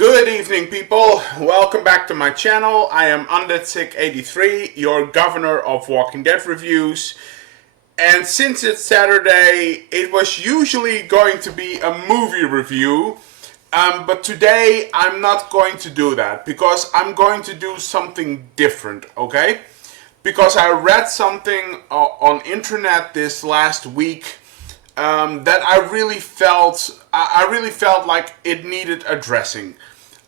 Good evening, people. Welcome back to my channel. I am Undeadsick83, your governor of Walking Dead reviews. And since it's Saturday, it was usually going to be a movie review. But today, I'm not going to do that because I'm going to do something different, okay? Because I read something on internet this last week that I really felt like it needed addressing.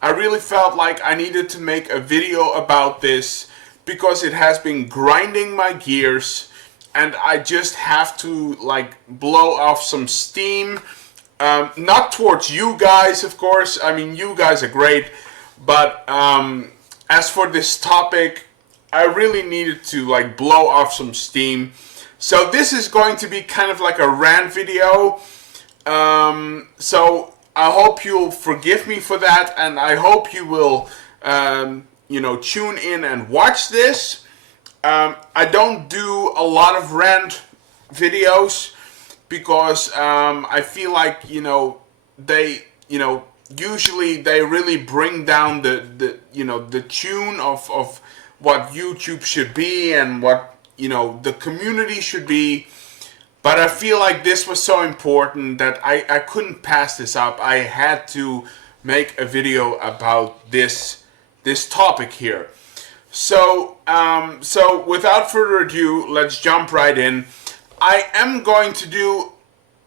I really felt like I needed to make a video about this because it has been grinding my gears and I just have to like blow off some steam. Not towards you guys, of course. I mean, you guys are great, but as for this topic, I really needed to like blow off some steam. So this is going to be kind of like a rant video. So I hope you'll forgive me for that, and I hope you will, tune in and watch this. I don't do a lot of rant videos because I feel like they usually they really bring down the tune of what YouTube should be and what the community should be. But I feel like this was so important that I couldn't pass this up. I had to make a video about this topic here. So without further ado, let's jump right in. I am going to do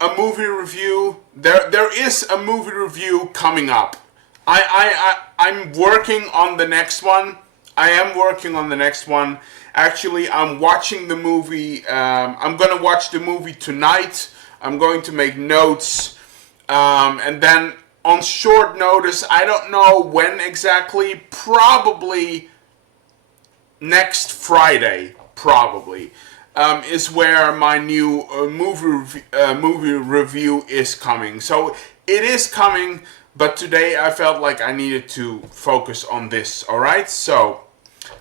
a movie review. There is a movie review coming up. I'm working on the next one. I am working on the next one. Actually, I'm watching the movie. I'm going to watch the movie tonight. I'm going to make notes. And then on short notice, I don't know when exactly, probably next Friday, is where my new movie review is coming. So it is coming, but today I felt like I needed to focus on this, alright? So,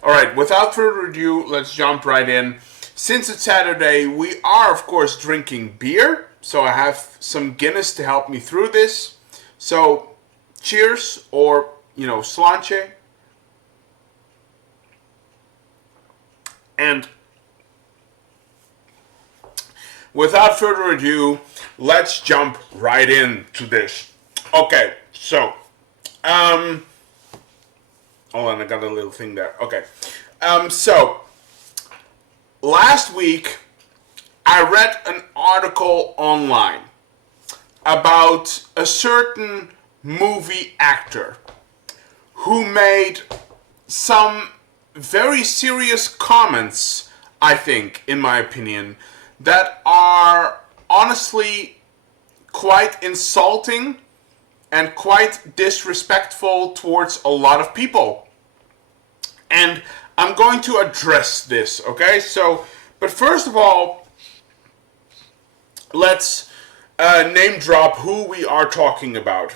alright, without further ado, let's jump right in. Since it's Saturday, we are, of course, drinking beer. So I have some Guinness to help me through this. So, cheers, or, sláinte. And without further ado, let's jump right into this. Okay, so, hold on, I got a little thing there. Okay. So, last week, I read an article online about a certain movie actor who made some very serious comments, I think, in my opinion, that are honestly quite insulting and quite disrespectful towards a lot of people. And I'm going to address this, okay? So, but first of all, let's name drop who we are talking about.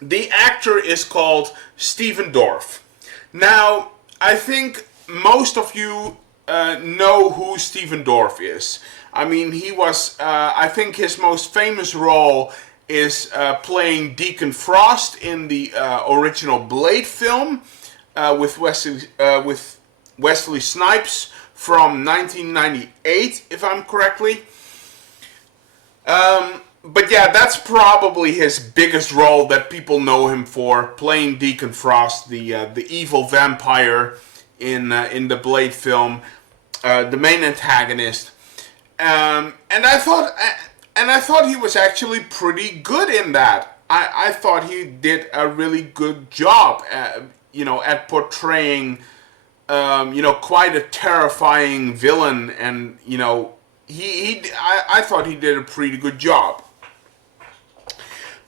The actor is called Stephen Dorff. Now, I think most of you know who Stephen Dorff is. I mean, he was, I think his most famous role is playing Deacon Frost in the original Blade film with Wesley Snipes from 1998, if I'm correctly. But yeah, that's probably his biggest role that people know him for, playing Deacon Frost, the evil vampire in the Blade film, the main antagonist. And I thought he was actually pretty good in that. I thought he did a really good job, at portraying, quite a terrifying villain, and I thought he did a pretty good job.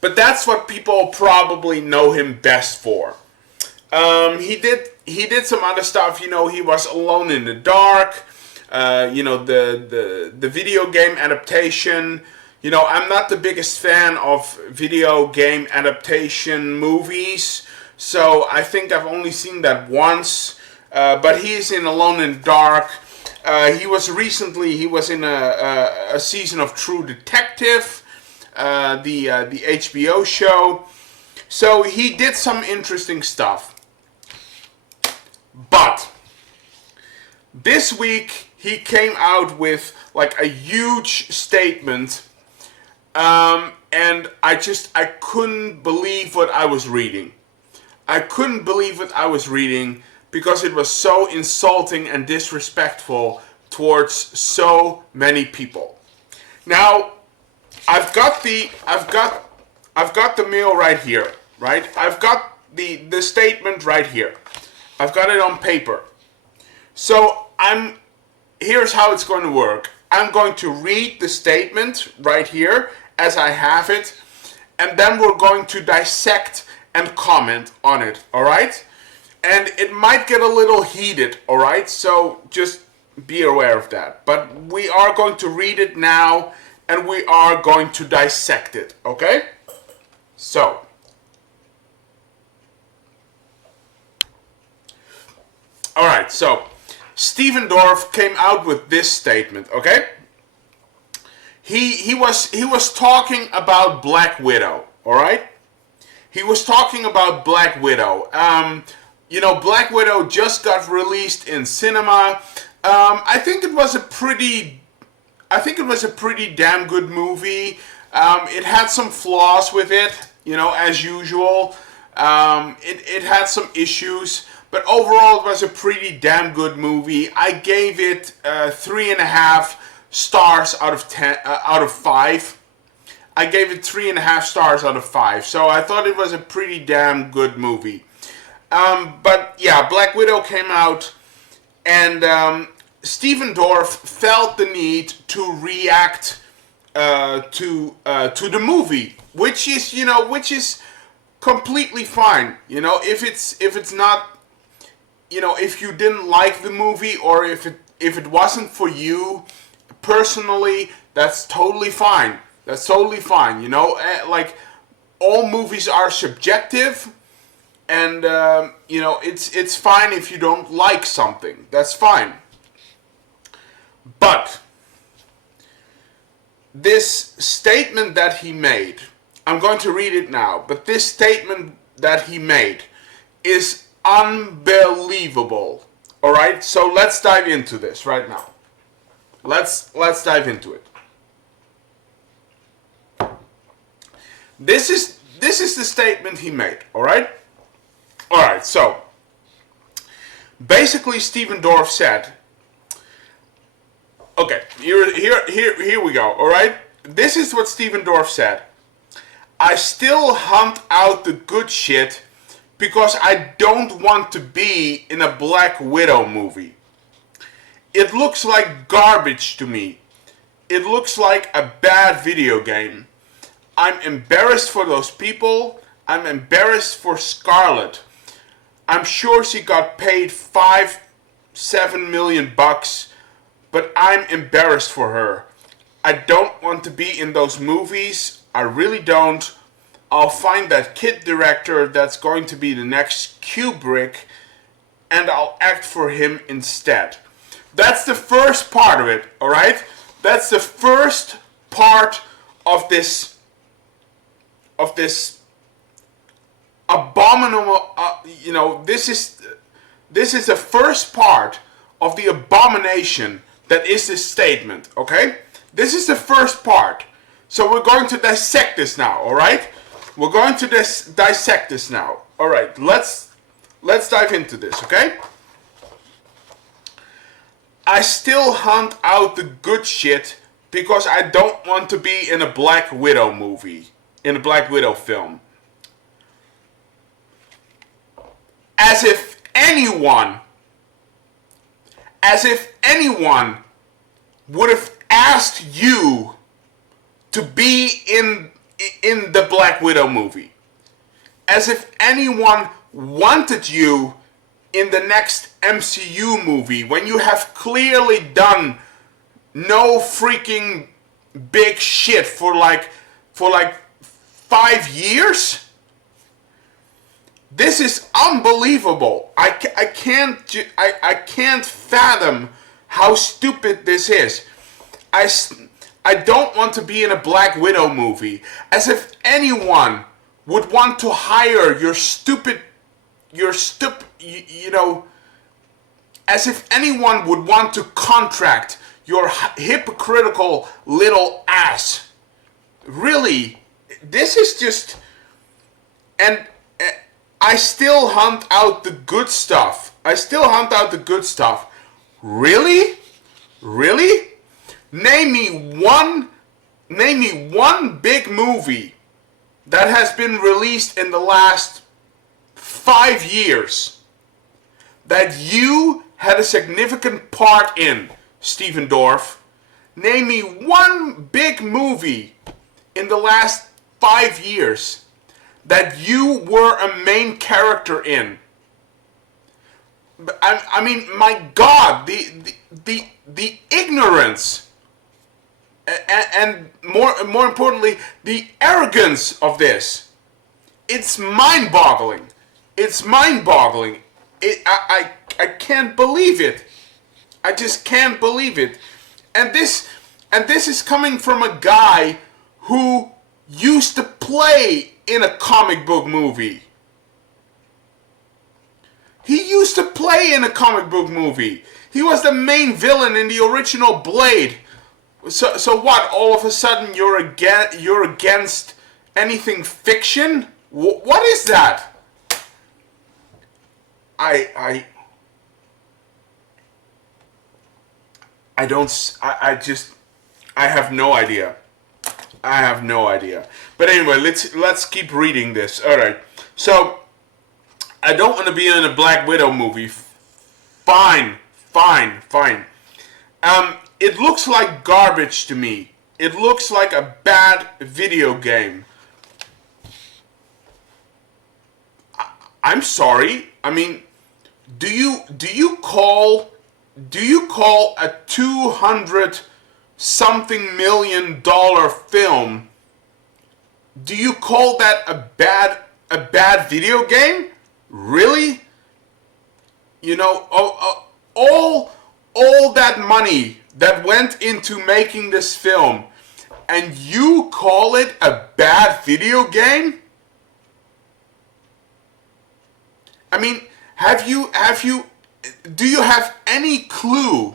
But that's what people probably know him best for. He did some other stuff. He was Alone in the Dark. The video game adaptation. I'm not the biggest fan of video game adaptation movies, so I think I've only seen that once. But he's in Alone in the Dark. He was in a season of True Detective, the HBO show. So he did some interesting stuff. But this week he came out with like a huge statement, and I couldn't believe what I was reading. I couldn't believe what I was reading because it was so insulting and disrespectful towards so many people. Now, I've got the mail right here, right? I've got the statement right here. I've got it on paper. So here's how it's going to work. I'm going to read the statement right here as I have it, and then we're going to dissect and comment on it, alright? And it might get a little heated, alright? So just be aware of that. But we are going to read it now, and we are going to dissect it, okay? So, alright, so Stephen Dorff came out with this statement, okay? He was talking about Black Widow, alright? He was talking about Black Widow. Black Widow just got released in cinema. I think it was a pretty damn good movie. It had some flaws with it, as usual. It had some issues, but overall it was a pretty damn good movie. I gave it 3.5 stars out of 5. I gave it 3.5 stars out of 5. So I thought it was a pretty damn good movie. But yeah, Black Widow came out, and Stephen Dorff felt the need to react to the movie, which is completely fine. If it's not, if you didn't like the movie, or if it wasn't for you personally, that's totally fine. That's totally fine. Like, all movies are subjective, and it's fine if you don't like something. That's fine. But this statement that he made, I'm going to read it now, but this statement that he made is unbelievable. Alright, so let's dive into this right now. Let's dive into it. This is the statement he made, alright? Alright, so basically Stephen Dorff said, okay, here we go, alright? This is what Stephen Dorff said. I still hunt out the good shit because I don't want to be in a Black Widow movie. It looks like garbage to me. It looks like a bad video game. I'm embarrassed for those people. I'm embarrassed for Scarlett. I'm sure she got paid $7 million bucks, but I'm embarrassed for her. I don't want to be in those movies. I really don't. I'll find that kid director that's going to be the next Kubrick, and I'll act for him instead. That's the first part of it, alright? That's the first part of this abominable, this is the first part of the abomination that is this statement, okay? This is the first part. So we're going to dissect this now, alright? We're going to dissect this now. Alright, let's dive into this, okay? I still hunt out the good shit because I don't want to be in a Black Widow movie, in a Black Widow film. As if anyone would have asked you to be in the Black Widow movie. As if anyone wanted you in the next MCU movie when you have clearly done no freaking big shit for like 5 years. This is unbelievable. I can't fathom how stupid this is. I don't want to be in a Black Widow movie. As if anyone would want to hire as if anyone would want to contract your hypocritical little ass. Really, this is just, and I still hunt out the good stuff. Really? Really? Name me one big movie that has been released in the last 5 years that you had a significant part in, Stephen Dorff. Name me one big movie in the last 5 years that you were a main character in. I mean, my God, the ignorance and more importantly, the arrogance of this. It's mind-boggling. I can't believe it. I just can't believe it. And this is coming from a guy who used to play in a comic book movie. He used to play in a comic book movie. He was the main villain in the original Blade. So what? All of a sudden you're against anything fiction? What is that? I have no idea. But anyway, let's keep reading this. All right. So I don't want to be in a Black Widow movie. Fine. It looks like garbage to me. It looks like a bad video game. I'm sorry. I mean, do you call a $200-something million film? Do you call that a bad video game? Really? You know, all that money that went into making this film, and you call it a bad video game? I mean, do you have any clue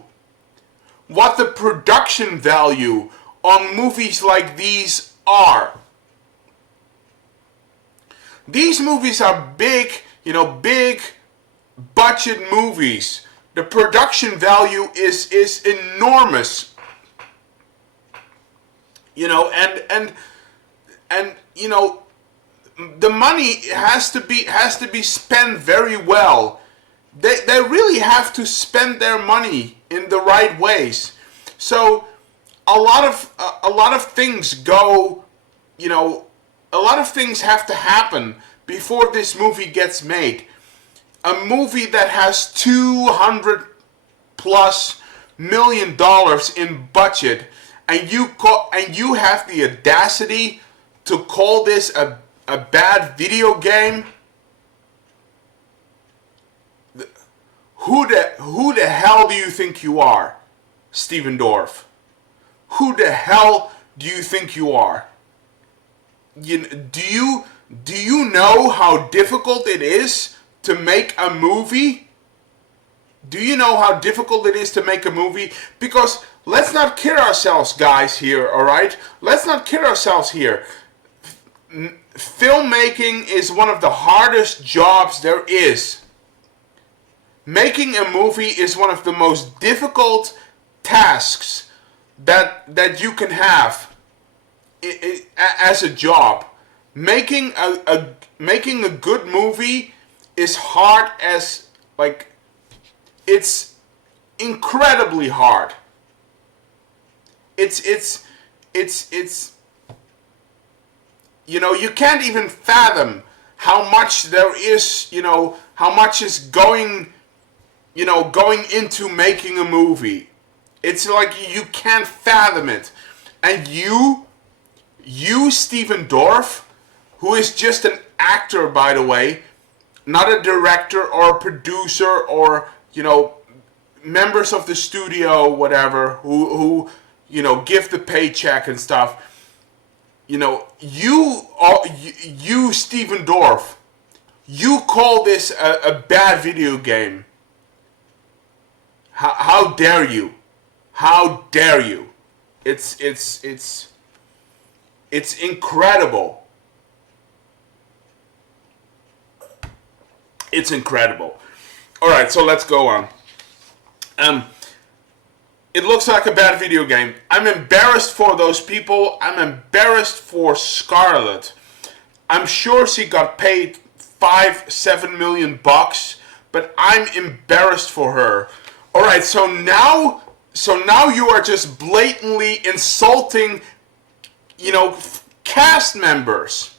what the production value on movies like these are? These movies are big budget movies. The production value is enormous. You know, and you know, the money has to be spent very well. They really have to spend their money in the right ways. So a lot of things go, you know, a lot of things have to happen before this movie gets made. A movie that has $200+ million in budget, and you have the audacity to call this a bad video game? Who the hell do you think you are, Stephen Dorff? Who the hell do you think you are? Do you know how difficult it is to make a movie? Do you know how difficult it is to make a movie? Because let's not kid ourselves, guys, here, alright? Let's not kid ourselves here. Filmmaking is one of the hardest jobs there is. Making a movie is one of the most difficult tasks that you can have as a job. Making a good movie is hard as, like, it's incredibly hard. It's you know, you can't even fathom how much there is, you know, how much is going into making a movie. It's like you can't fathom it. And you Stephen Dorff, who is just an actor, by the way, not a director or a producer or, you know, members of the studio, whatever, who you know, give the paycheck and stuff. you Stephen Dorff, you call this a bad video game. How dare you? How dare you? It's incredible. It's incredible. All right, so let's go on. It looks like a bad video game. I'm embarrassed for those people. I'm embarrassed for Scarlett. I'm sure she got paid $5-7 million bucks, but I'm embarrassed for her. All right, so now you are just blatantly insulting, cast members.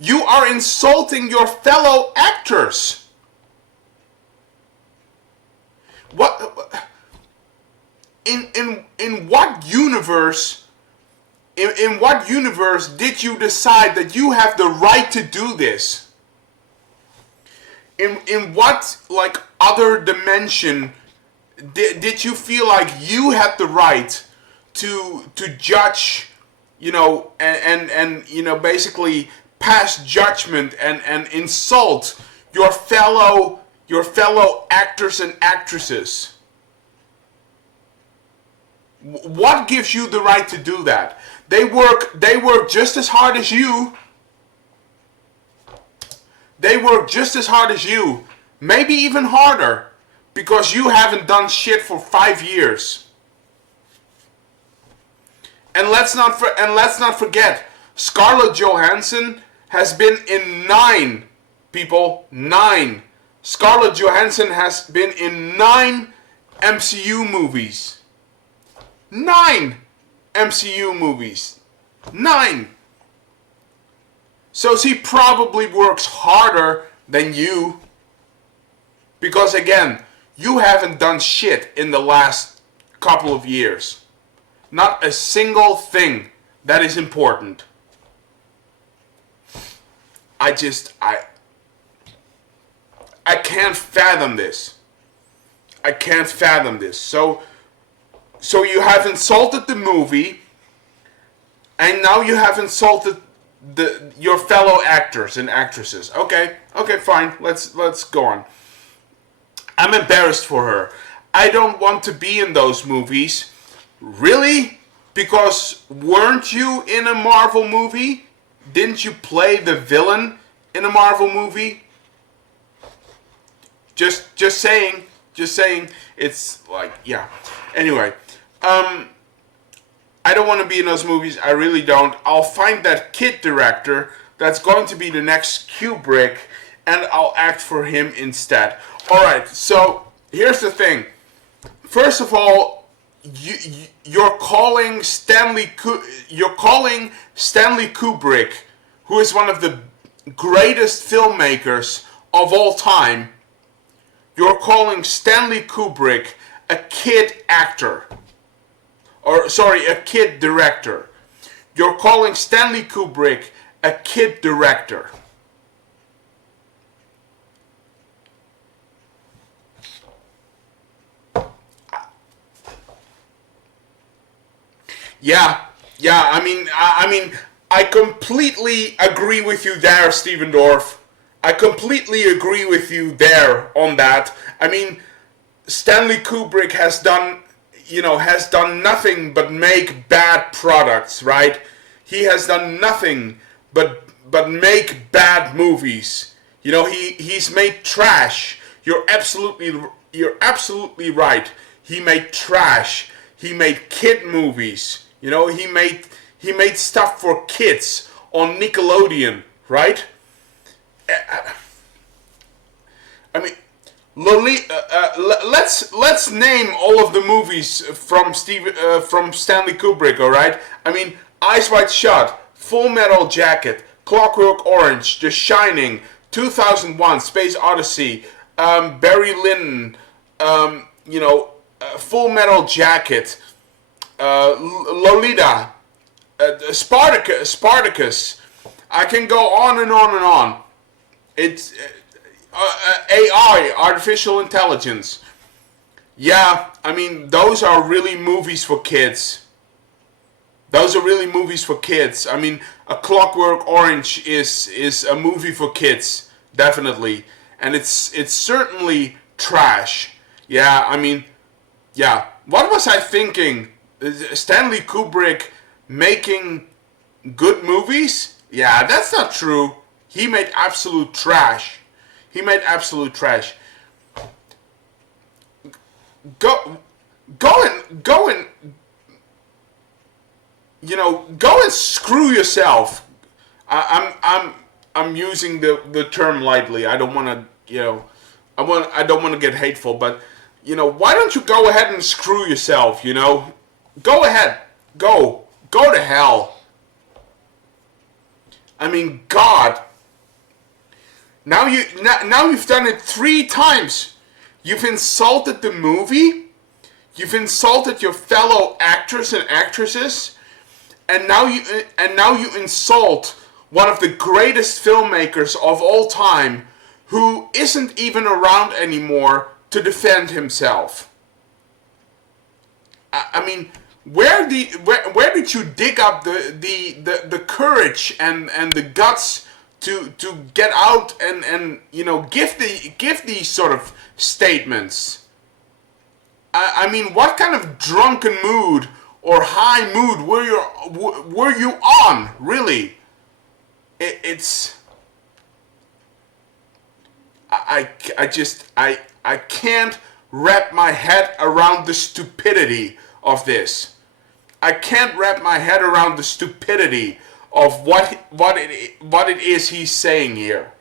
You are insulting your fellow actors. What? In what universe? In what universe did you decide that you have the right to do this? In what other dimension did you feel like you had the right to judge, and basically pass judgment and insult your fellow actors and actresses? What gives you the right to do that? They work just as hard as you. They work just as hard as you, maybe even harder, because you haven't done shit for 5 years. And let's not forget, Scarlett Johansson has been in 9 people. 9. Scarlett Johansson has been in 9 MCU movies. 9 MCU movies. 9. So she probably works harder than you. Because again, you haven't done shit in the last couple of years. Not a single thing that is important. I can't fathom this. I can't fathom this. So you have insulted the movie, and now you have insulted your fellow actors and actresses. Okay, fine. Let's go on. I'm embarrassed for her. I don't want to be in those movies. Really? Because weren't you in a Marvel movie? Didn't you play the villain in a Marvel movie? Just saying. It's yeah. Anyway, I don't want to be in those movies. I really don't. I'll find that kid director that's going to be the next Kubrick, and I'll act for him instead. All right. So here's the thing. First of all, you're calling Stanley Kubrick, who is one of the greatest filmmakers of all time. You're calling Stanley Kubrick a kid actor. A kid director. You're calling Stanley Kubrick a kid director. Yeah. I mean, I completely agree with you there, Stephen Dorff. I completely agree with you there on that. I mean, Stanley Kubrick has done nothing but make bad products, right? He has done nothing but make bad movies. He's made trash. You're absolutely right. He made trash. He made kid movies. He made stuff for kids on Nickelodeon, right? I mean, let's name all of the movies from Stanley Kubrick. All right. I mean, Eyes Wide Shut, Full Metal Jacket, Clockwork Orange, The Shining, 2001: Space Odyssey, Barry Lyndon, Full Metal Jacket, Lolita, Spartacus. I can go on and on and on. It's AI, artificial intelligence. Yeah, I mean, those are really movies for kids. Those are really movies for kids. I mean, A Clockwork Orange is a movie for kids, definitely, and it's certainly trash. Yeah, I mean, yeah. What was I thinking? Stanley Kubrick making good movies? Yeah, that's not true. He made absolute trash. He made absolute trash. Go and go and screw yourself. I'm using the term lightly. I don't want to, I don't want to get hateful, but why don't you go ahead and screw yourself? Go ahead, go to hell. I mean, God. Now you've done it 3 times. You've insulted the movie. You've insulted your fellow actors and actresses. And now you insult one of the greatest filmmakers of all time, who isn't even around anymore to defend himself. I mean, where did you dig up the courage and the guts to get out and give these sort of statements? I mean, what kind of drunken mood or high mood were you on, really? I can't wrap my head around the stupidity of this. I can't wrap my head around the stupidity of what it is he's saying here.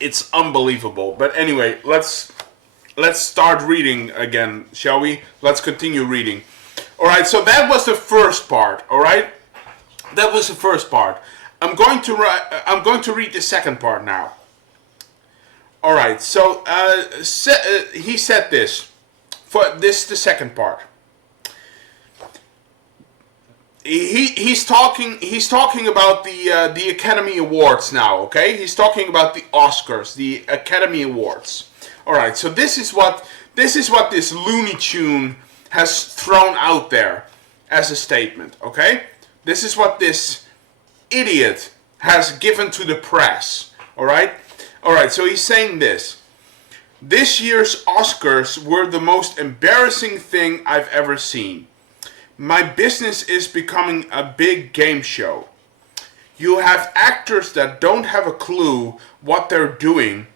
It's unbelievable. But anyway, let's start reading again, shall we? Let's continue reading. All right, so that was the first part, all right? That was the first part. I'm going to read the second part now. All right, so he said this. For this, the second part. He's talking about the Academy Awards now, okay? He's talking about the Oscars, the Academy Awards. All right, so this is what this Looney Tune has thrown out there as a statement, okay? This is what this idiot has given to the press, all right? All right, so he's saying this. This year's Oscars were the most embarrassing thing I've ever seen. My business is becoming a big game show. You have actors that don't have a clue what they're doing.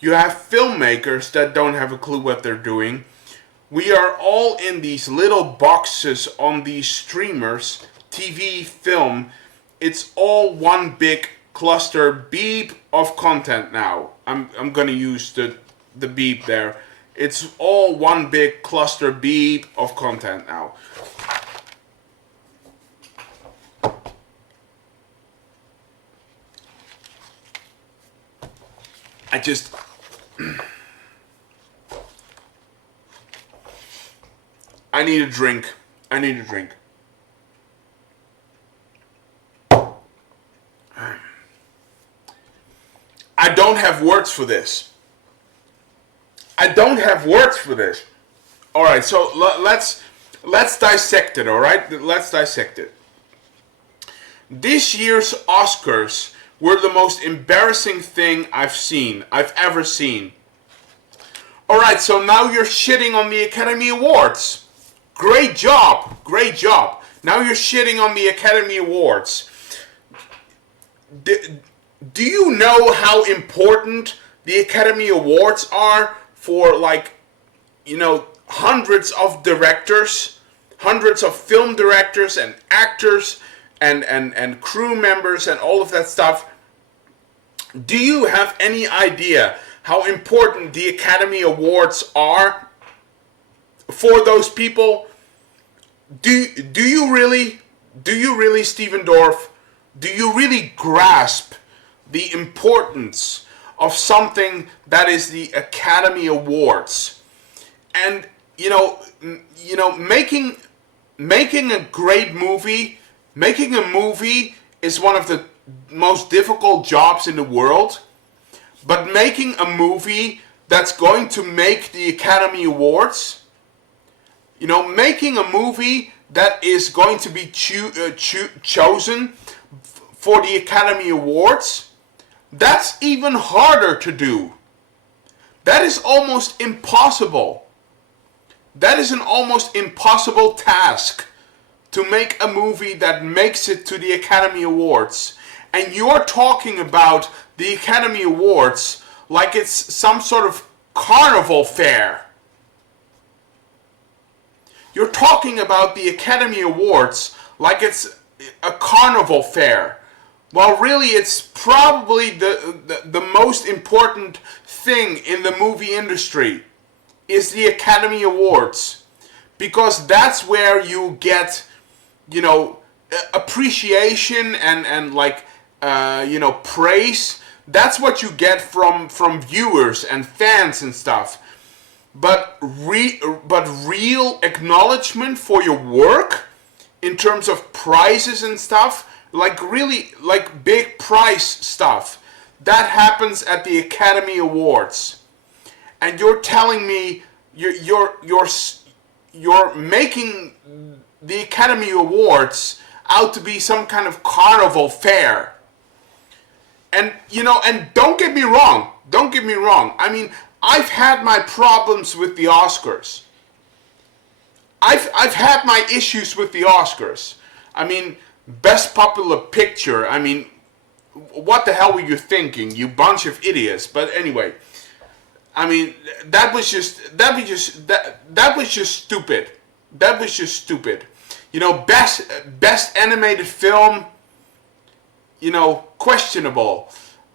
You have filmmakers that don't have a clue what they're doing. We are all in these little boxes on these streamers, TV, film. It's all one big cluster beep of content now. I'm gonna use the beep there. It's all one big cluster beep of content now. I need a drink. I don't have words for this. Alright, so let's dissect it, alright? Let's dissect it. This year's Oscars were the most embarrassing thing I've ever seen. Alright, so now you're shitting on the Academy Awards. Great job. Now you're shitting on the Academy Awards. Do you know how important the Academy Awards are for, hundreds of directors, hundreds of film directors and actors and crew members and all of that stuff? Do you have any idea how important the Academy Awards are for those people? Do you really, Stephen Dorff? Do you really grasp the importance of something that is the Academy Awards? And making a great movie, making a movie is one of the most difficult jobs in the world. But making a movie that's going to make the Academy Awards, You know, making a movie that is going to be chosen for the Academy Awards, that's even harder to do. That is almost impossible. That is an almost impossible task, to make a movie that makes it to the Academy Awards. And you're talking about the Academy Awards like it's some sort of carnival fair. You're talking about the Academy Awards like it's a carnival fair. Well, really, it's probably the most important thing in the movie industry is the Academy Awards. Because that's where you get, you know, appreciation and like, you know, praise. That's what you get from viewers and fans and stuff. But real acknowledgement for your work in terms of prizes and stuff, like really like big prize stuff, that happens at the Academy Awards. And you're telling me you're making the Academy Awards out to be some kind of carnival fair. And you know, and don't get me wrong. I mean, I've had my problems with the Oscars. I've had my issues with the Oscars. I mean, Best Popular Picture. I mean, what the hell were you thinking, you bunch of idiots? But anyway, I mean, that was just stupid. That was just stupid. You know, best animated film, you know, questionable.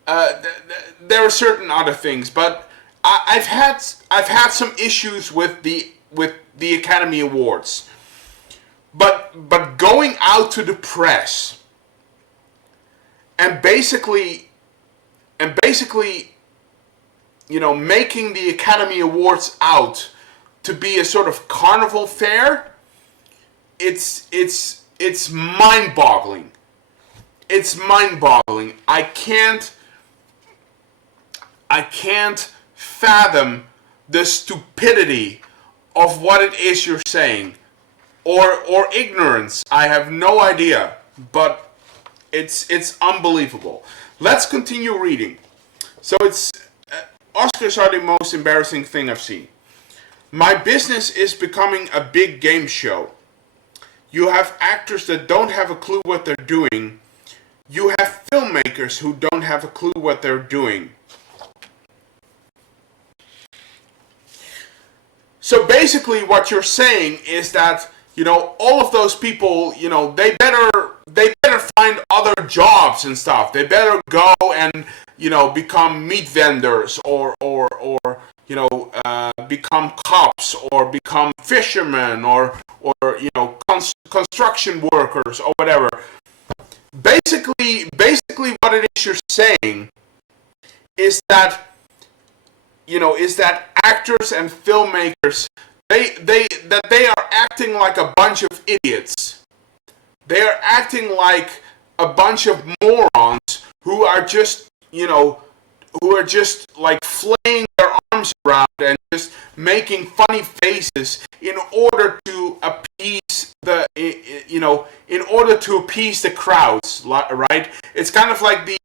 There are certain other things, but I've had some issues with the Academy Awards. But going out to the press and basically, you know, making the Academy Awards out to be a sort of carnival fair, it's mind-boggling. It's mind-boggling. I can't fathom the stupidity of what it is you're saying, or ignorance. I have no idea, but it's unbelievable. Let's continue reading. So it's Oscars are the most embarrassing thing I've seen. My business is becoming a big game show. You have actors that don't have a clue what they're doing. You have filmmakers who don't have a clue what they're doing. So basically what you're saying is that, you know, all of those people, you know, they better find other jobs and stuff. They better go and, you know, become meat vendors or you know, become cops or become fishermen or you know, construction workers or whatever. Basically what it is you're saying is that, you know, is that actors and filmmakers, they are acting like a bunch of idiots. They are acting like a bunch of morons who are just, you know, who are just like flaying their arms around and just making funny faces in order to appease the, you know, in order to appease the crowds, right? It's kind of like the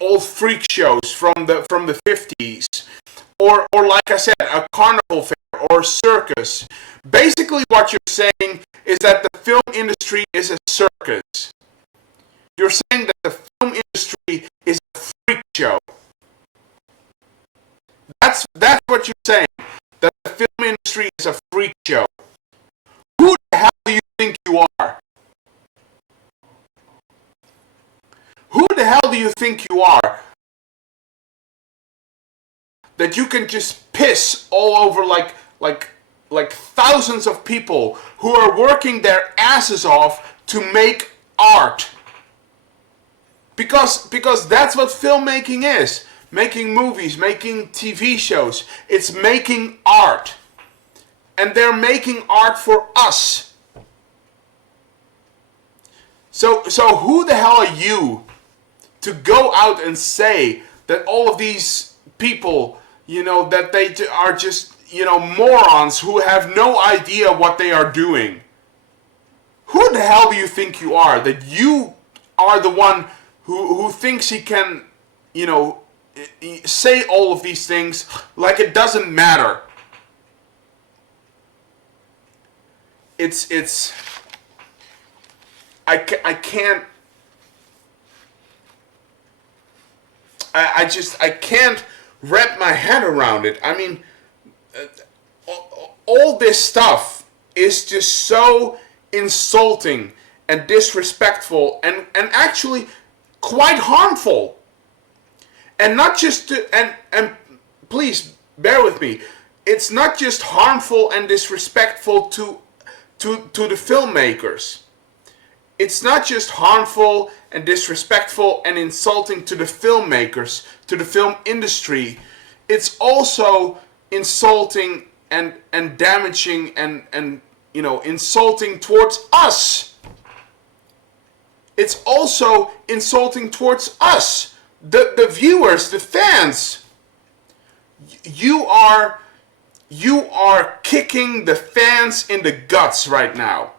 old freak shows from the 50s, or like I said, a carnival fair or circus. Basically, what you're saying is that the film industry is a circus. You're saying that the film industry is a freak show. That's what you're saying. That the film industry is a freak show. Who the hell do you think you are? Who the hell do you think you are? That you can just piss all over like thousands of people who are working their asses off to make art. Because that's what filmmaking is. Making movies, making TV shows. It's making art. And they're making art for us. So who the hell are you to go out and say that all of these people, you know, that they are just, morons who have no idea what they are doing. Who the hell do you think you are? That you are the one who thinks he can, say all of these things like it doesn't matter. I can't. I can't wrap my head around it. I mean, all this stuff is just so insulting and disrespectful and actually quite harmful. And not just and please bear with me. It's not just harmful and disrespectful to the filmmakers. It's not just harmful and disrespectful and insulting to the filmmakers, to the film industry. It's also insulting and damaging and insulting towards us. It's also insulting towards us, the viewers, the fans. You are kicking the fans in the guts right now.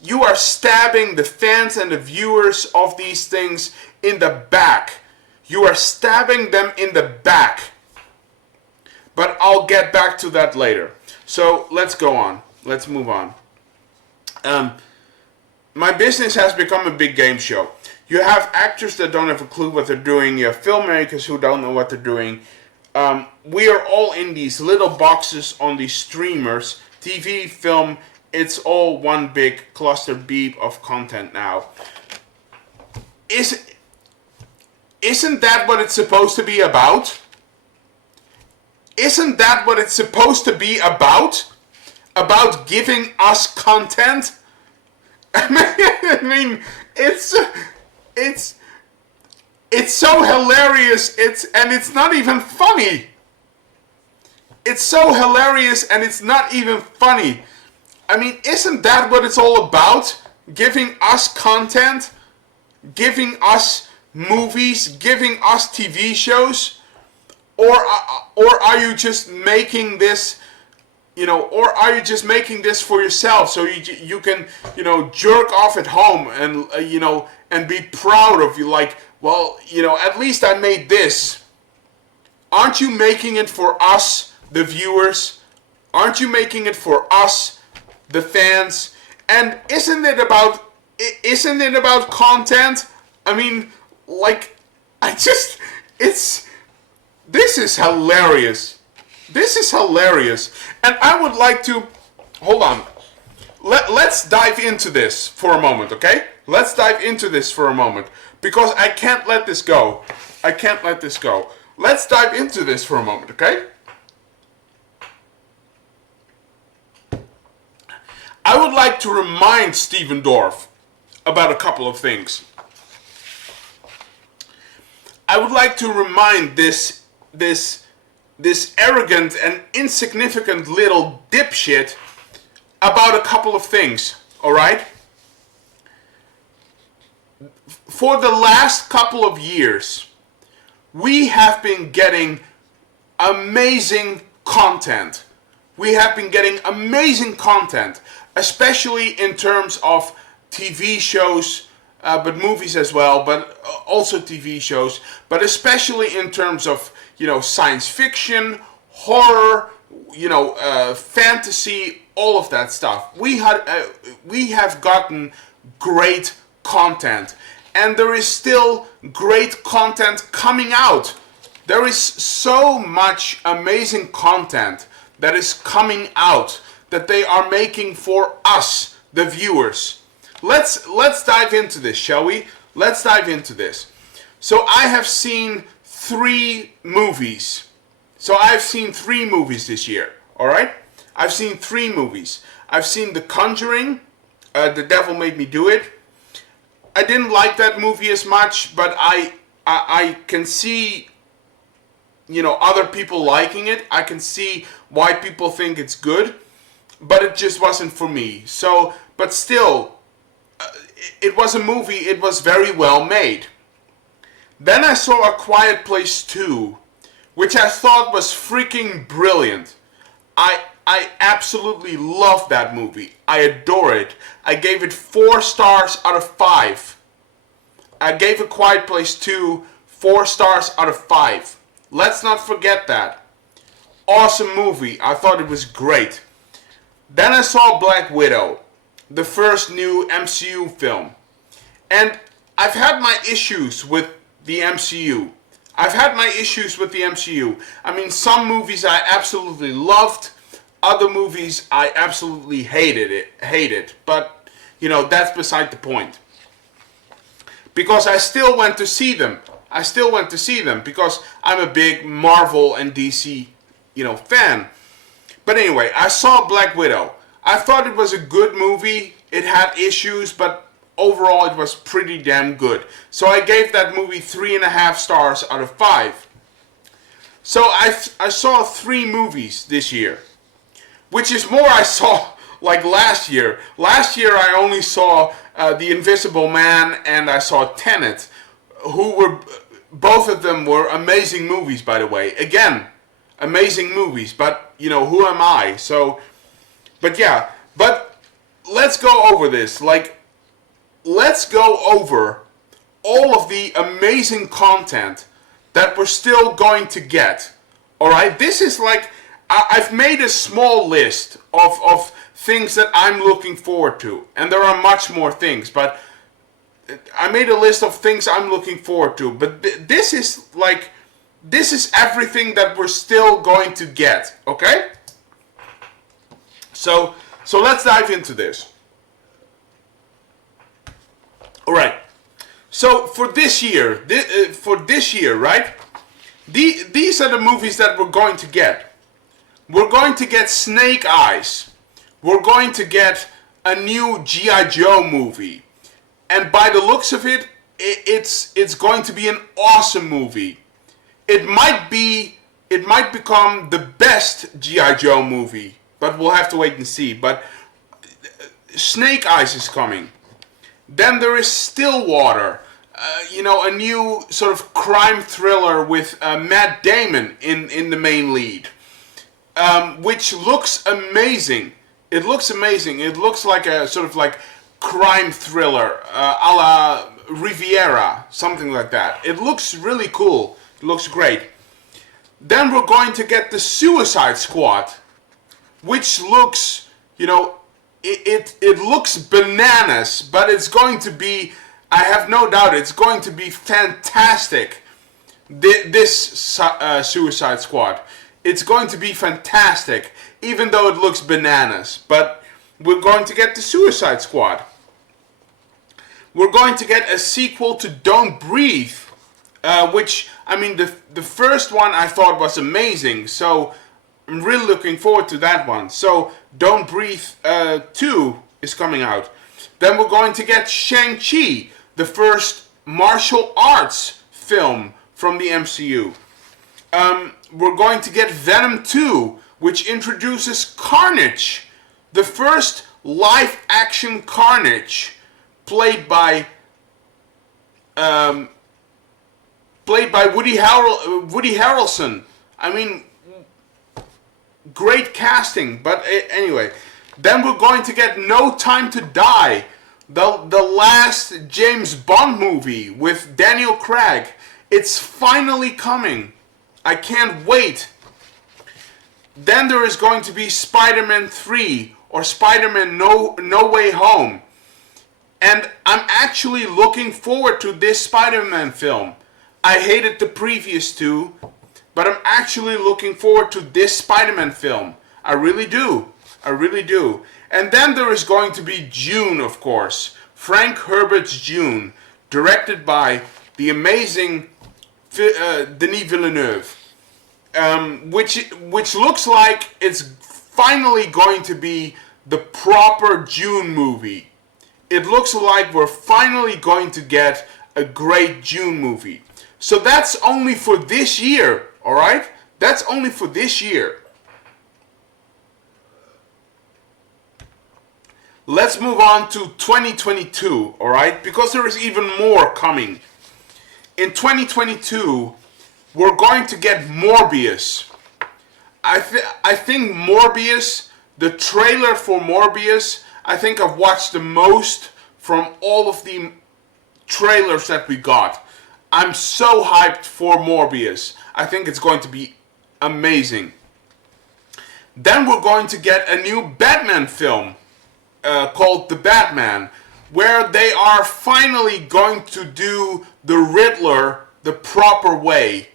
You are stabbing the fans and the viewers of these things in the back. You are stabbing them in the back. But I'll get back to that later. So let's go on. Let's move on. My business has become a big game show. You have actors that don't have a clue what they're doing. You have filmmakers who don't know what they're doing. We are all in these little boxes on these streamers, TV, film. It's all one big cluster beep of content now. Isn't that what it's supposed to be about? Isn't that what it's supposed to be about? About giving us content? I mean, it's so hilarious. It's not even funny. It's so hilarious and it's not even funny. I mean, isn't that what it's all about? Giving us content, giving us movies, giving us TV shows, or are you just making this, or are you just making this for yourself so you can, jerk off at home and and be proud of you, like, well, at least I made this. Aren't you making it for us, the viewers? Aren't you making it for us, the fans? And isn't it about content? I mean, like, this is hilarious. This is hilarious. And I would like to, hold on. Let's dive into this for a moment, okay? Let's dive into this for a moment. Because I can't let this go. I can't let this go. Let's dive into this for a moment, okay? I would like to remind Stephen Dorff about a couple of things. I would like to remind this arrogant and insignificant little dipshit about a couple of things, alright? For the last couple of years, we have been getting amazing content. We have been getting amazing content, especially in terms of TV shows, but movies as well, but also TV shows, but especially in terms of, science fiction, horror, fantasy, all of that stuff. We have gotten great content, and there is still great content coming out. There is so much amazing content that is coming out that they are making for us, the viewers. Let's dive into this, shall we? Let's dive into this. So I have seen 3 movies. This year, alright? I've seen 3 movies. I've seen The Conjuring, The Devil Made Me Do It. I didn't like that movie as much, but I can see, other people liking it. I can see why people think it's good, but it just wasn't for me. So, but still, it was a movie, it was very well made. Then I saw A Quiet Place 2, which I thought was freaking brilliant. I absolutely love that movie. I adore it. I gave it 4 stars out of 5. I gave A Quiet Place 2 4 stars out of 5. Let's not forget that. Awesome movie. I thought it was great. Then I saw Black Widow, the first new MCU film. And I've had my issues with the MCU. I mean, some movies I absolutely loved. Other movies I absolutely hated. But, you know, that's beside the point. Because I still went to see them. Because I'm a big Marvel and DC, fan. But anyway, I saw Black Widow. I thought it was a good movie. It had issues, but overall it was pretty damn good. So I gave that movie 3.5 stars out of 5. So I saw 3 movies this year, which is more I saw like last year. Last year I only saw The Invisible Man and I saw Tenet, both of them were amazing movies, by the way. Again, amazing movies, but who am I? So, but let's go over this. Let's go over all of the amazing content that we're still going to get. Alright, this is I've made a small list of things that I'm looking forward to. And there are much more things, but I made a list of things I'm looking forward to. But this is everything that we're still going to get, okay? So let's dive into this. Alright, so for this year, right? These are the movies that we're going to get. We're going to get Snake Eyes. We're going to get a new G.I. Joe movie. And by the looks of it, it's going to be an awesome movie. It might become the best G.I. Joe movie, but we'll have to wait and see. But Snake Eyes is coming. Then there is Stillwater, a new sort of crime thriller with Matt Damon in the main lead, which looks amazing. It looks amazing. It looks like a sort of crime thriller, a la Riviera, something like that. It looks really cool. It looks great. Then we're going to get the Suicide Squad, which looks, it looks bananas, but it's going to be, I have no doubt, it's going to be fantastic. This Suicide Squad. It's going to be fantastic, even though it looks bananas. But we're going to get the Suicide Squad. We're going to get a sequel to Don't Breathe, which, the first one I thought was amazing, so I'm really looking forward to that one. So Don't Breathe 2 is coming out. Then we're going to get Shang-Chi, the first martial arts film from the MCU. We're going to get Venom 2, which introduces Carnage, the first live-action Carnage, played by Woody Harrelson. Great casting, but anyway. Then we're going to get No Time to Die, the last James Bond movie with Daniel Craig. It's finally coming. I can't wait. Then there is going to be Spider-Man 3 or Spider-Man No Way Home. And I'm actually looking forward to this Spider-Man film. I hated the previous 2, but I'm actually looking forward to this Spider-Man film. I really do. And then there is going to be Dune, of course. Frank Herbert's Dune, directed by the amazing Denis Villeneuve. Which looks like it's finally going to be the proper Dune movie. It looks like we're finally going to get a great Dune movie. So that's only for this year, alright? That's only for this year. Let's move on to 2022, alright? Because there is even more coming. In 2022, we're going to get Morbius. I think Morbius, the trailer for Morbius, I think I've watched the most from all of the trailers that we got. I'm so hyped for Morbius. I think it's going to be amazing. Then we're going to get a new Batman film called The Batman, where they are finally going to do the Riddler the proper way.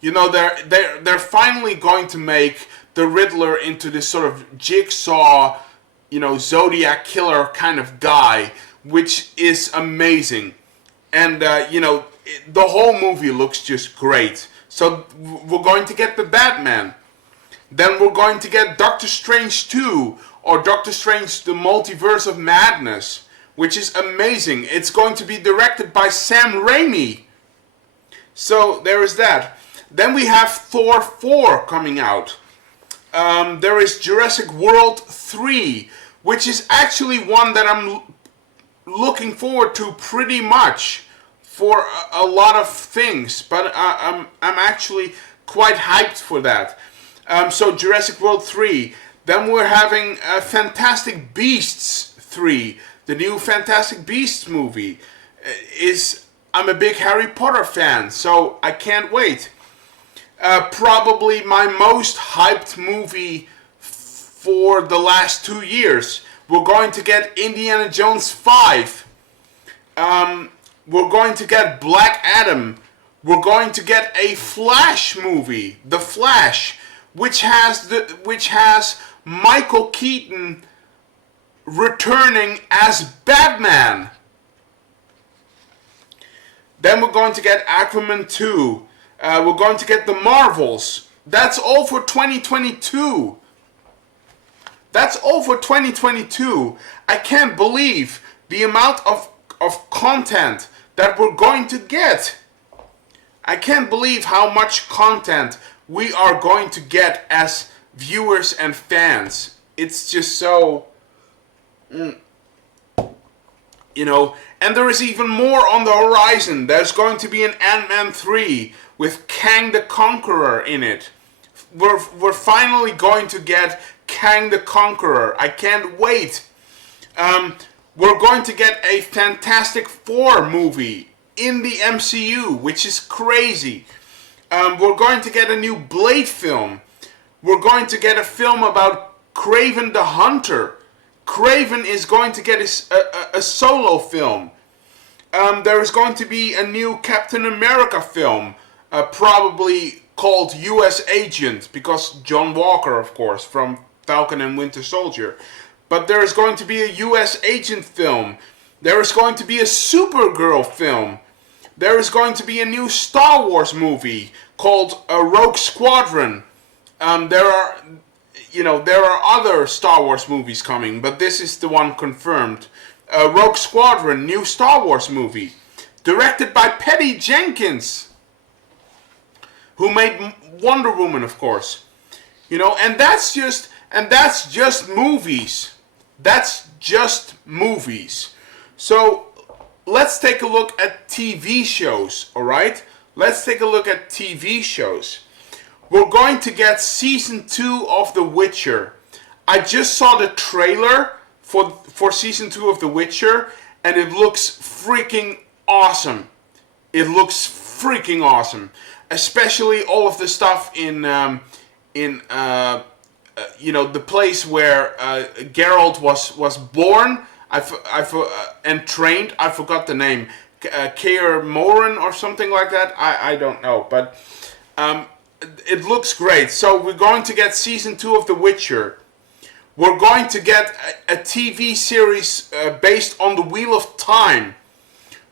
You know, they're finally going to make the Riddler into this sort of jigsaw, you know, Zodiac killer kind of guy, which is amazing. And you know, the whole movie looks just great. So we're going to get the Batman. Then we're going to get Doctor Strange 2, or Doctor Strange the Multiverse of Madness, which is amazing. It's going to be directed by Sam Raimi. So there is that. Then we have Thor 4 coming out. There is Jurassic World 3, which is actually one that I'm looking forward to pretty much for a lot of things, but I'm actually quite hyped for that. So Jurassic World 3. Then we're having Fantastic Beasts 3. The new Fantastic Beasts movie I'm a big Harry Potter fan, so I can't wait. Probably my most hyped movie for the last 2 years. We're going to get Indiana Jones 5. We're going to get Black Adam. We're going to get a Flash movie, The Flash, which has Michael Keaton returning as Batman. Then we're going to get Aquaman 2. We're going to get the Marvels. That's all for 2022. That's all for 2022. I can't believe the amount of content that we're going to get. I can't believe how much content we are going to get as viewers and fans. It's just so... You know, and there is even more on the horizon. There's going to be an Ant-Man 3 with Kang the Conqueror in it. We're finally going to get Kang the Conqueror. I can't wait. We're going to get a Fantastic Four movie in the MCU, which is crazy. We're going to get a new Blade film. We're going to get a film about Kraven the Hunter. Kraven is going to get a solo film. There is going to be a new Captain America film, probably called U.S. Agent, because John Walker, of course, from Falcon and Winter Soldier. But there is going to be a U.S. Agent film. There is going to be a Supergirl film. There is going to be a new Star Wars movie called Rogue Squadron. There are other Star Wars movies coming, but this is the one confirmed. Rogue Squadron, new Star Wars movie, directed by Patty Jenkins, who made Wonder Woman, of course. You know, and that's just movies. That's just movies. So let's take a look at TV shows, all right? Let's take a look at TV shows. We're going to get season 2 of The Witcher. I just saw the trailer for season 2 of The Witcher, and it looks freaking awesome. It looks freaking awesome, especially all of the stuff in the place where Geralt was born. And trained. I forgot the name. Kaer Morhen or something like that. I don't know, but it looks great. So we're going to get season 2 of The Witcher. We're going to get a TV series based on the Wheel of Time.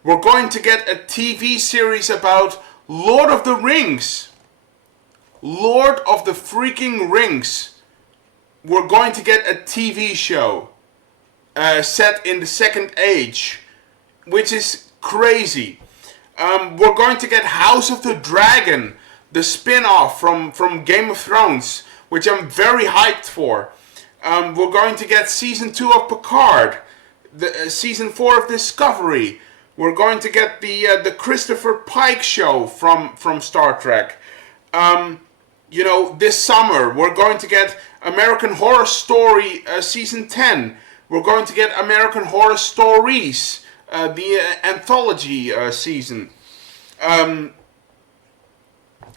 We're going to get a TV series about Lord of the Rings. Lord of the freaking Rings. We're going to get a TV show set in the Second Age, which is crazy. We're going to get House of the Dragon, the spin-off from Game of Thrones, which I'm very hyped for. We're going to get season 2 of Picard, the season 4 of Discovery. We're going to get the Christopher Pike show from Star Trek. this summer we're going to get American Horror Story season 10. We're going to get American Horror Stories, the anthology season. And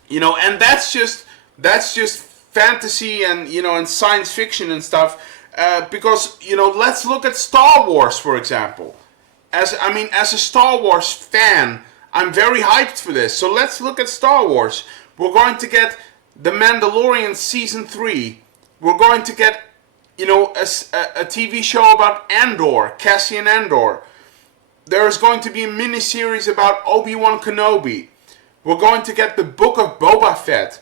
that's just fantasy and and science fiction and stuff. Because let's look at Star Wars, for example. As a Star Wars fan, I'm very hyped for this. So let's look at Star Wars. We're going to get The Mandalorian season 3. We're going to get a TV show about Andor, Cassian Andor. There is going to be a miniseries about Obi-Wan Kenobi. We're going to get the Book of Boba Fett.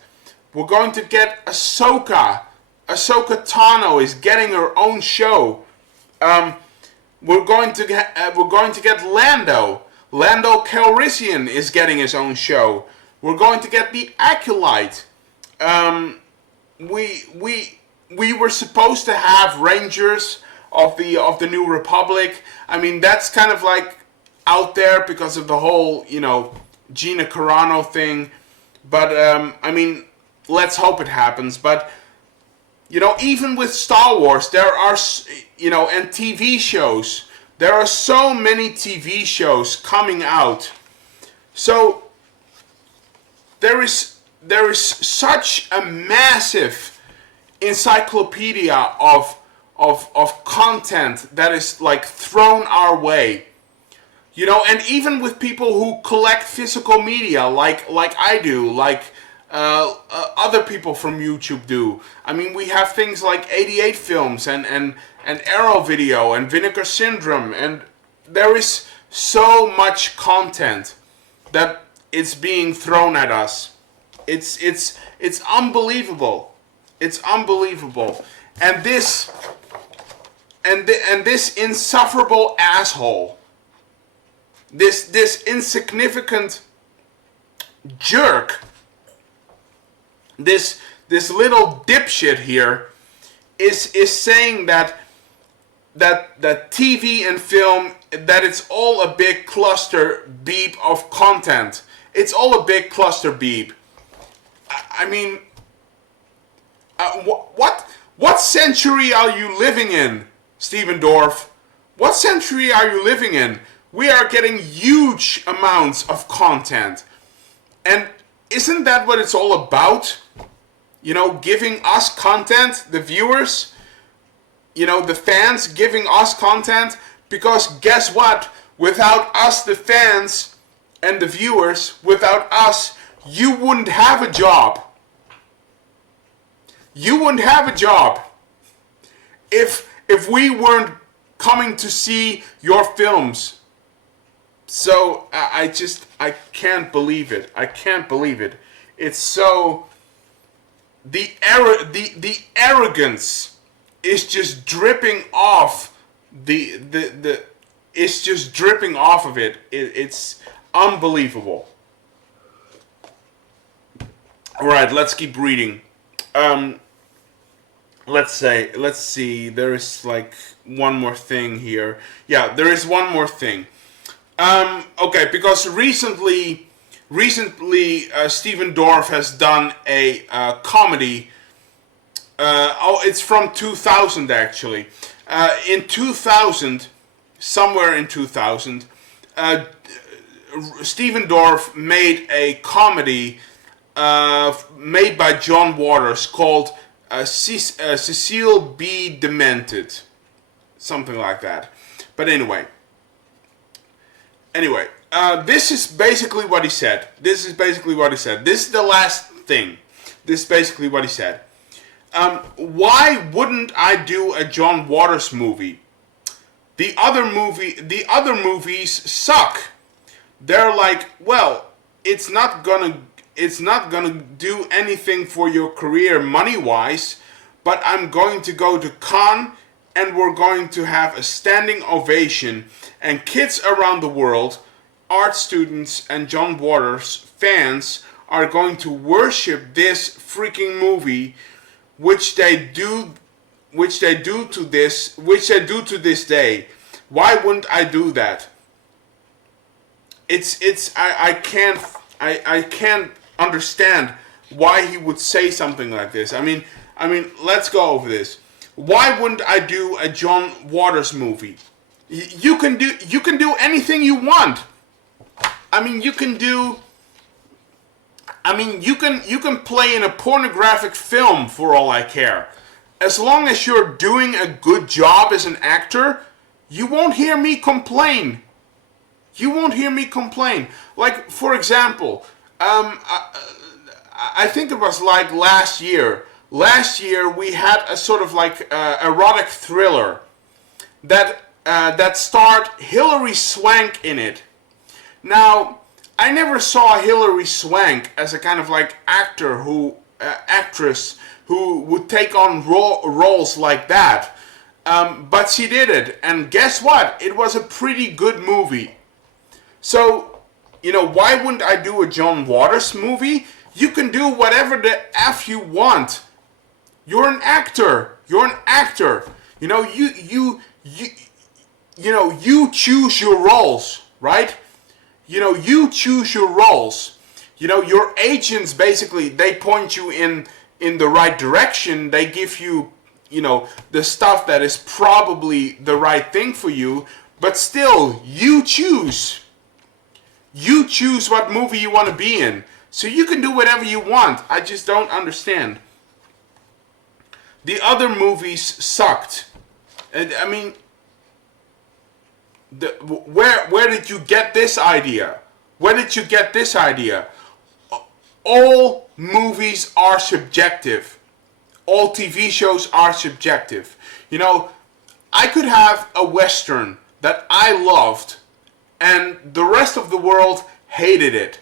We're going to get Ahsoka. Ahsoka Tano is getting her own show. We're going to get Lando. Lando Calrissian is getting his own show. We're going to get the Acolyte. We were supposed to have Rangers of the New Republic. That's kind of like out there because of the whole Gina Carano thing. But let's hope it happens. But even with Star Wars, there are and TV shows. There are so many TV shows coming out. So there is such a massive encyclopedia of content that is like thrown our way. And even with people who collect physical media, like I do, like other people from YouTube do. We have things like 88 Films and Arrow Video and Vinegar Syndrome, and there is so much content that is being thrown at us. It's unbelievable. It's unbelievable. And this insufferable asshole, this insignificant jerk, this little dipshit here is saying that TV and film, that it's all a big cluster beep of content. It's all a big cluster beep. What century are you living in, Stephen Dorff? What century are you living in? We are getting huge amounts of content. And isn't that what it's all about? Giving us content, the viewers, the fans giving us content. Because guess what? Without us, the fans and the viewers, without us, you wouldn't have a job. You wouldn't have a job if we weren't coming to see your films. So I can't believe it. I can't believe it. It's so the arrogance is just dripping off it's just dripping off of it. It's unbelievable. All right, let's keep reading. Let's see. There is like one more thing here. Yeah, there is one more thing. Okay, because recently, Stephen Dorff has done a comedy. It's from 2000 actually. In 2000, somewhere in 2000, Stephen Dorff made a comedy made by John Waters called Cecile B. Demented. Something like that. But anyway, this is basically what he said. This is the last thing. This is basically what he said. Why wouldn't I do a John Waters movie? The other movies suck. They're like, well, it's not gonna do anything for your career money-wise, but I'm going to go to Cannes and we're going to have a standing ovation, and kids around the world, art students and John Waters fans, are going to worship this freaking movie, which they do to this day. Why wouldn't I do that? I can't understand why he would say something like this. I mean, let's go over this. Why wouldn't I do a John Waters movie? You can do anything you want. I mean, you can play in a pornographic film for all I care. As long as you're doing a good job as an actor, you won't hear me complain. You won't hear me complain. Like, for example, I think it was like last year. Last year we had a sort of like erotic thriller that starred Hilary Swank in it. Now, I never saw Hilary Swank as a kind of like actress who would take on roles like that. But she did it, and guess what? It was a pretty good movie. So, why wouldn't I do a John Waters movie? You can do whatever the F you want. You're an actor. You're an actor. You choose your roles, right? You choose your roles. Your agents basically, they point you in the right direction. They give you, the stuff that is probably the right thing for you. But still, you choose. You choose what movie you want to be in. So you can do whatever you want. I just don't understand. The other movies sucked. I mean, where did you get this idea? Where did you get this idea? All movies are subjective. All TV shows are subjective. I could have a Western that I loved and the rest of the world hated it.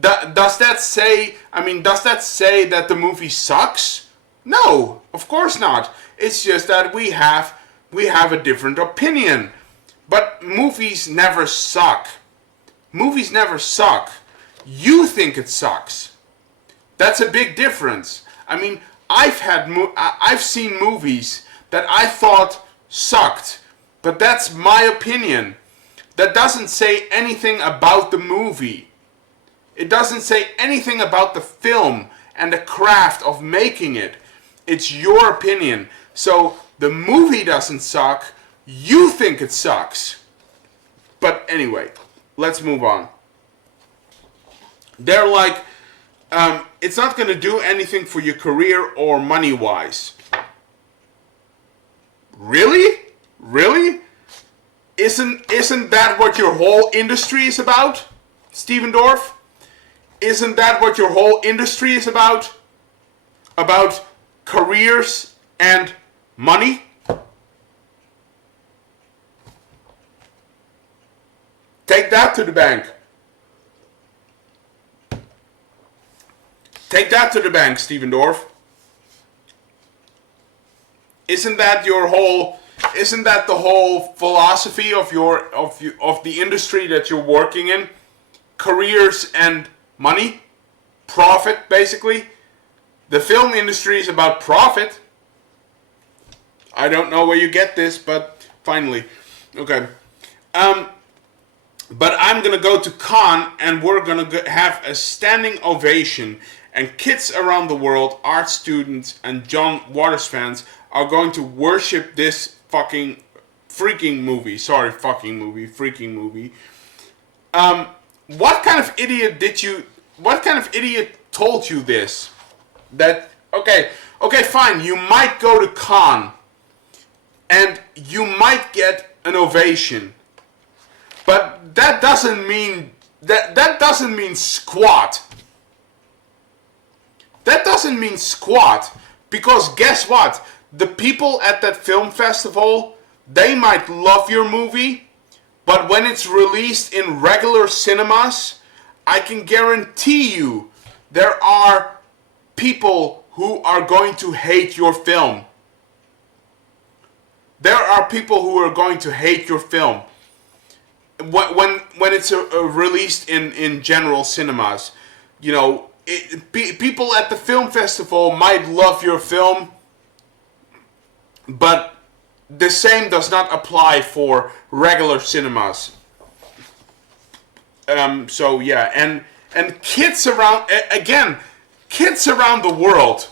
Does that say that the movie sucks? No, of course not. It's just that we have a different opinion. But movies never suck. Movies never suck. You think it sucks. That's a big difference. I mean, I've seen movies that I thought sucked, but that's my opinion. That doesn't say anything about the movie. It doesn't say anything about the film and the craft of making it. It's your opinion. So the movie doesn't suck. You think it sucks. But anyway, let's move on. They're like, it's not going to do anything for your career or money-wise. Really? Really? Isn't that what your whole industry is about, Stephen Dorff? Isn't that what your whole industry is about? About careers and money? Take that to the bank. Take that to the bank, Stephen Dorff. Isn't that the whole philosophy of the industry that you're working in? Careers and money? Profit, basically? The film industry is about profit. I don't know where you get this, but finally. Okay. But I'm gonna go to Cannes and we're gonna have a standing ovation, and kids around the world, art students and John Waters fans are going to worship this freaking movie. What kind of idiot told you this? Okay, fine, you might go to Cannes and you might get an ovation. But that doesn't mean squat. That doesn't mean squat, because guess what? The people at that film festival, they might love your movie, but when it's released in regular cinemas, I can guarantee you there are people who are going to hate your film. There are people who are going to hate your film when it's released in general cinemas. People at the film festival might love your film, but the same does not apply for regular cinemas. So yeah, and And kids around, again, kids around the world,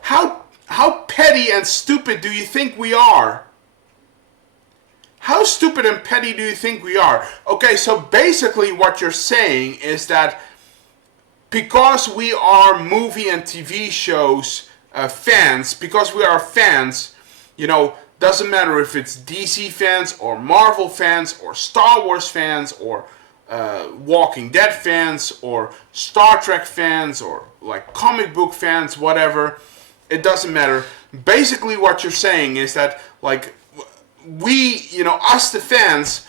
how petty and stupid do you think we are? How stupid and petty do you think we are? Okay, so basically what you're saying is that because we are movie and TV shows fans, because we are fans, you know, doesn't matter if it's DC fans or Marvel fans or Star Wars fans or Walking Dead fans or Star Trek fans or like comic book fans, whatever, it doesn't matter. Basically what you're saying is that like we, you know, us the fans,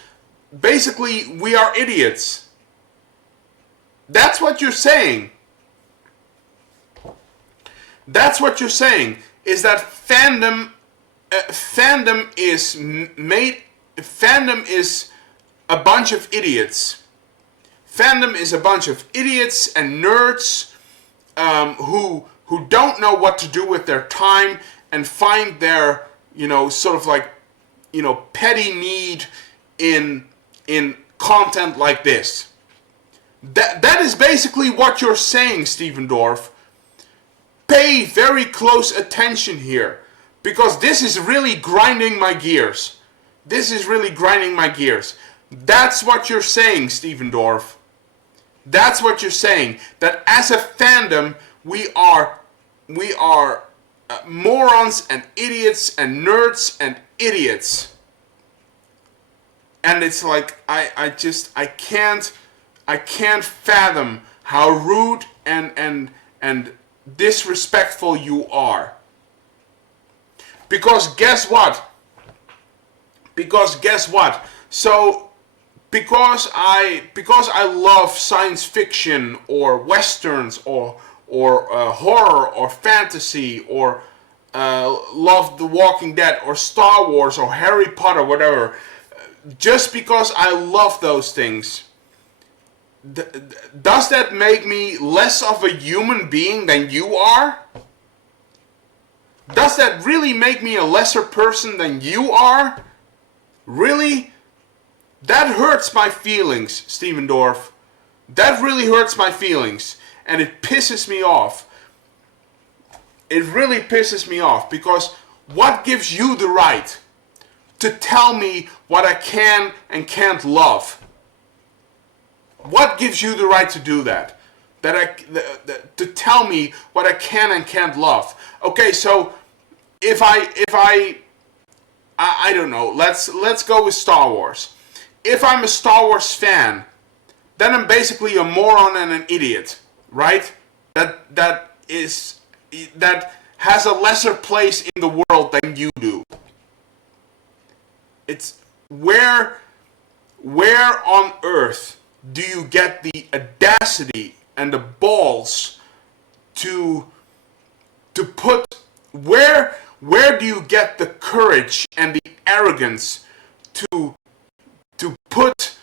basically we are idiots. That's what you're saying. That's what you're saying, is that fandom is a bunch of idiots. Fandom is a bunch of idiots and nerds who don't know what to do with their time and find their, you know, sort of like, you know, petty need in content like this. That is basically what you're saying, Stephen Dorff. Pay very close attention here, because this is really grinding my gears. This is really grinding my gears. That's what you're saying, Stephen Dorff. That's what you're saying. That as a fandom, we are morons and idiots and nerds and idiots. And it's like I can't fathom how rude and disrespectful you are. Because guess what? So because I love science fiction or westerns or horror or fantasy or love The Walking Dead or Star Wars or Harry Potter, whatever, just because I love those things, does that make me less of a human being than you are? Does that really make me a lesser person than you are? Really? That hurts my feelings, Stephen Dorff. That really hurts my feelings. And it pisses me off. It really pisses me off, because what gives you the right to tell me what I can and can't love? What gives you the right to do that? To tell me what I can and can't love? Okay, so if I don't know. Let's go with Star Wars. If I'm a Star Wars fan, then I'm basically a moron and an idiot, right? That has a lesser place in the world than you do. It's where on earth do you get the audacity and the balls to put, where do you get the courage and the arrogance to put,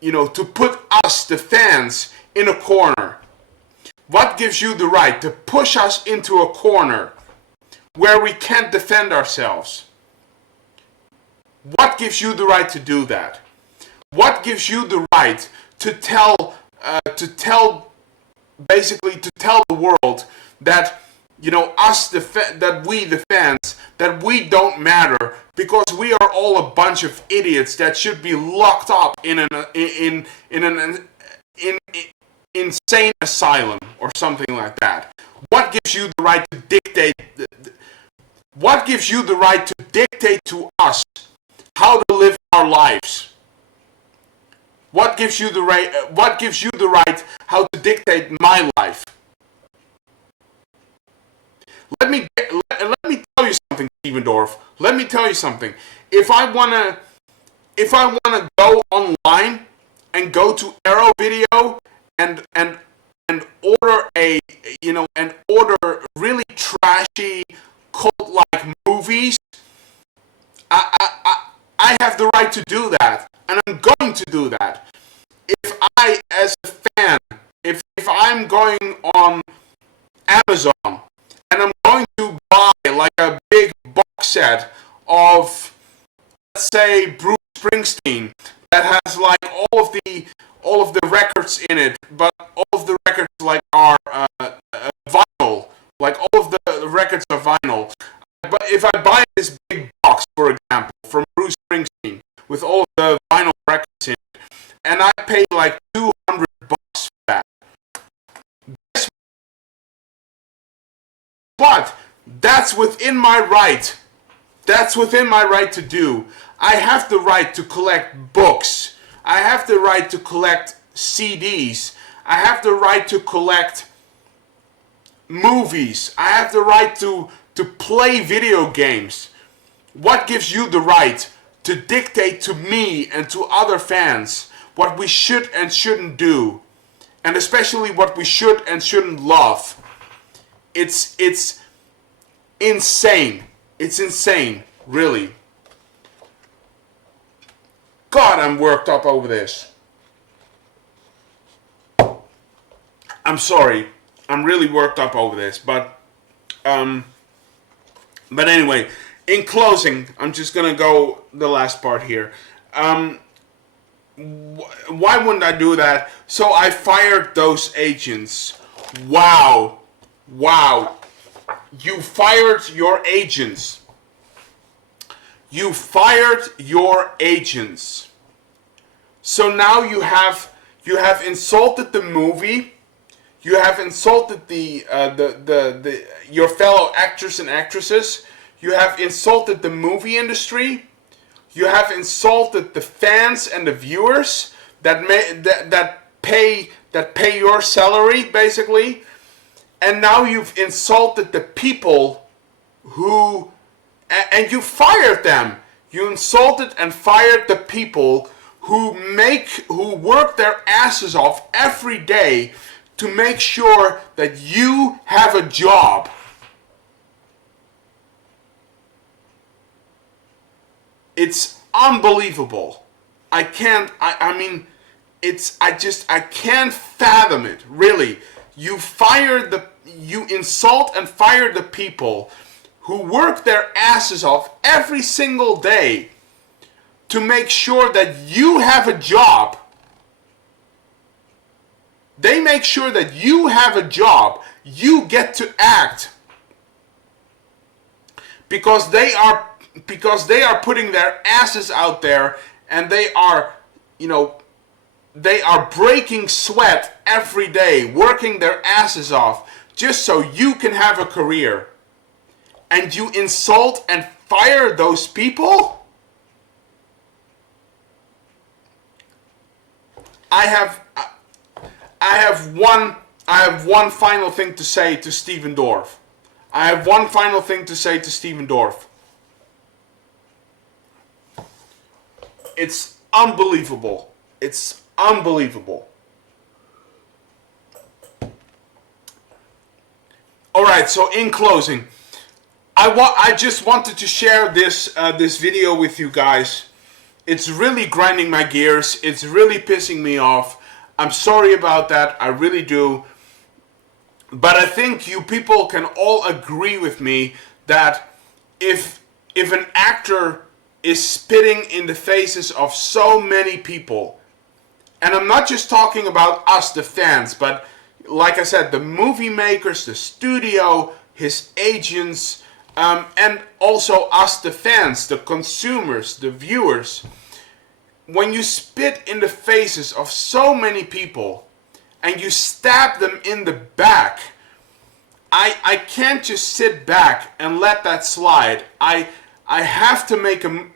you know, to put us, the fans, in a corner? What gives you the right to push us into a corner where we can't defend ourselves? What gives you the right to do that? What gives you the right to tell the world that, you know, us, that we, the fans, that we don't matter because we are all a bunch of idiots that should be locked up in an insane asylum or something like that? What gives you the right to dictate? What gives you the right to dictate to us how to live our lives? What gives you the right? What gives you the right how to dictate my life? Let me tell you something, Stephen Dorff. Let me tell you something. If I wanna go online and go to Arrow Video and order really trashy cult-like movies, I have the right to do that, and I'm going to do that. If I, as a fan, if I'm going on Amazon and I'm going to buy like a big box set of, let's say, Bruce Springsteen that has like all of the records in it, but all of the records like are vinyl. Like all of the records are vinyl. But if I buy this big box, for example, from Bruce Springsteen with all of the vinyl records in it, and I pay like $200 for that. But that's within my right. That's within my right to do. I have the right to collect books. I have the right to collect CDs. I have the right to collect movies. I have the right to play video games. What gives you the right to dictate to me and to other fans what we should and shouldn't do? And especially what we should and shouldn't love. It's insane. It's insane, really. God, I'm worked up over this. I'm sorry. I'm really worked up over this, but anyway, in closing, I'm just gonna go the last part here. Why wouldn't I do that? So I fired those agents. Wow. You fired your agents. You fired your agents. So now you have insulted the movie. You have insulted your fellow actors and actresses. You have insulted the movie industry. You have insulted the fans and the viewers that pay your salary, basically. And now you've insulted the people and you fired them. You insulted and fired the people who work their asses off every day to make sure that you have a job. It's unbelievable. I can't fathom it, really. You insult and fire the people who work their asses off every single day to make sure that you have a job. They make sure that you have a job. You get to act. Because they are putting their asses out there, and they are breaking sweat every day, working their asses off just so you can have a career. And you insult and fire those people? I have one final thing to say to Stephen Dorff. It's unbelievable. It's unbelievable. Alright, so in closing, I just wanted to share this video with you guys. It's really grinding my gears. It's really pissing me off. I'm sorry about that. I really do. But I think you people can all agree with me that if an actor is spitting in the faces of so many people, and I'm not just talking about us, the fans, but like I said, the movie makers, the studio, his agents, and also us, the fans, the consumers, the viewers. When you spit in the faces of so many people and you stab them in the back, I can't just sit back and let that slide. I have to make a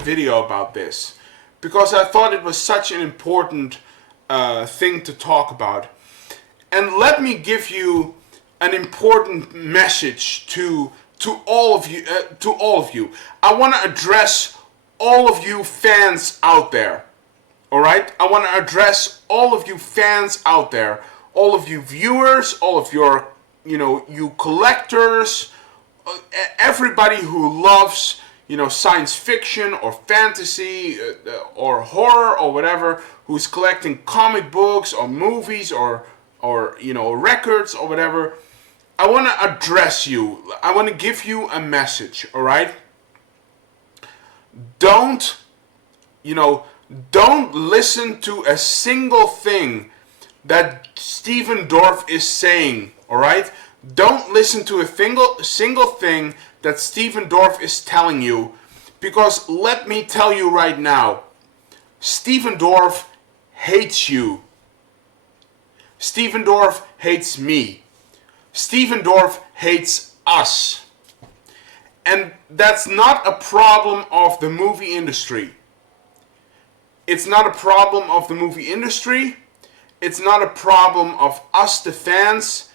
video about this because I thought it was such an important thing to talk about. And let me give you an important message to all of you. I want to address all of you fans out there. All right? I want to address all of you fans out there, all of you viewers, all of your, you collectors, everybody who loves, science fiction or fantasy or horror or whatever, who's collecting comic books or movies or records or whatever. I want to address you. I want to give you a message, all right? Don't don't listen to a single thing that Stephen Dorff is saying, all right? Don't listen to a single thing that Stephen Dorff is telling you, because let me tell you right now, Stephen Dorff hates you. Stephen Dorff hates me. Stephen Dorff hates us. And that's not a problem of the movie industry. It's not a problem of the movie industry. It's not a problem of us, the fans.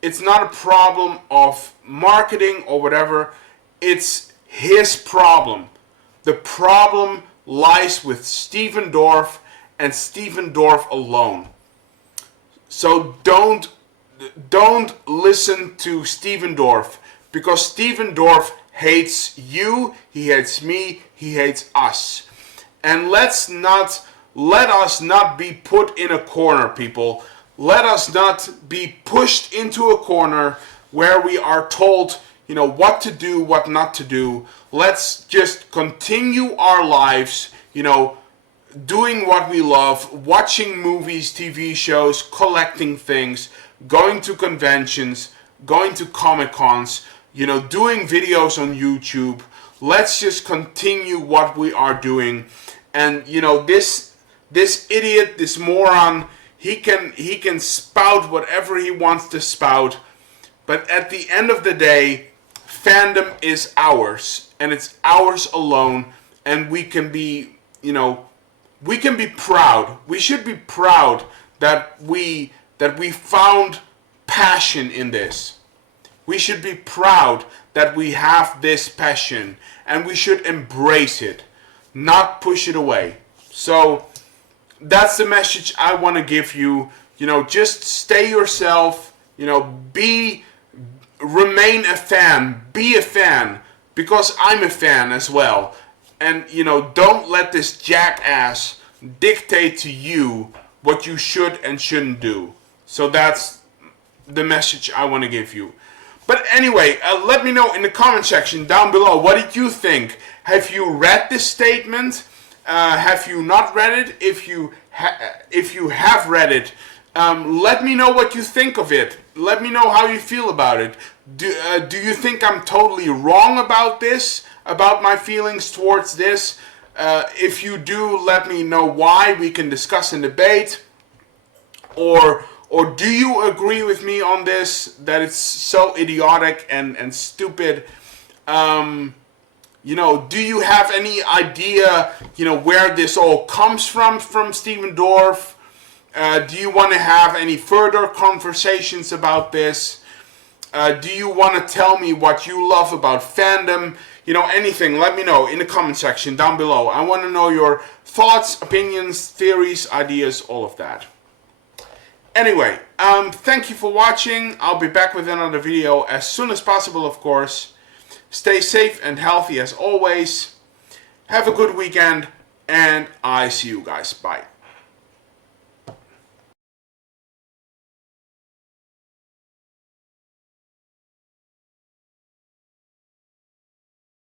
It's not a problem of marketing or whatever. It's his problem. The problem lies with Stephen Dorff and Stephen Dorff alone. So don't listen to Stephen Dorff, because Stephen Dorff hates you, he hates me, he hates us. And let us not be put in a corner, people. Let us not be pushed into a corner where we are told, what to do, what not to do. Let's just continue our lives, doing what we love, watching movies, TV shows, collecting things, going to conventions, going to Comic-Cons, doing videos on YouTube. Let's just continue what we are doing. And this idiot, this moron, he can spout whatever he wants to spout, but at the end of the day, fandom is ours, and it's ours alone, and we can be proud. We should be proud that we found passion in this. We should be proud that we have this passion, and we should embrace it, not push it away. So that's the message I want to give you. Just stay yourself. Remain a fan. Be a fan, because I'm a fan as well. And don't let this jackass dictate to you what you should and shouldn't do. So that's the message I want to give you. But anyway, let me know in the comment section down below, what did you think? Have you read this statement? Have you not read it? If you have read it, let me know what you think of it. Let me know how you feel about it. Do you think I'm totally wrong about this? About my feelings towards this? If you do, let me know why. We can discuss and debate. Or do you agree with me on this, that it's so idiotic and stupid? Do you have any idea, where this all comes from Stephen Dorff? Do you want to have any further conversations about this? Do you want to tell me what you love about fandom? Anything, let me know in the comment section down below. I want to know your thoughts, opinions, theories, ideas, all of that. Anyway, thank you for watching. I'll be back with another video as soon as possible, of course. Stay safe and healthy as always. Have a good weekend, and I see you guys. Bye.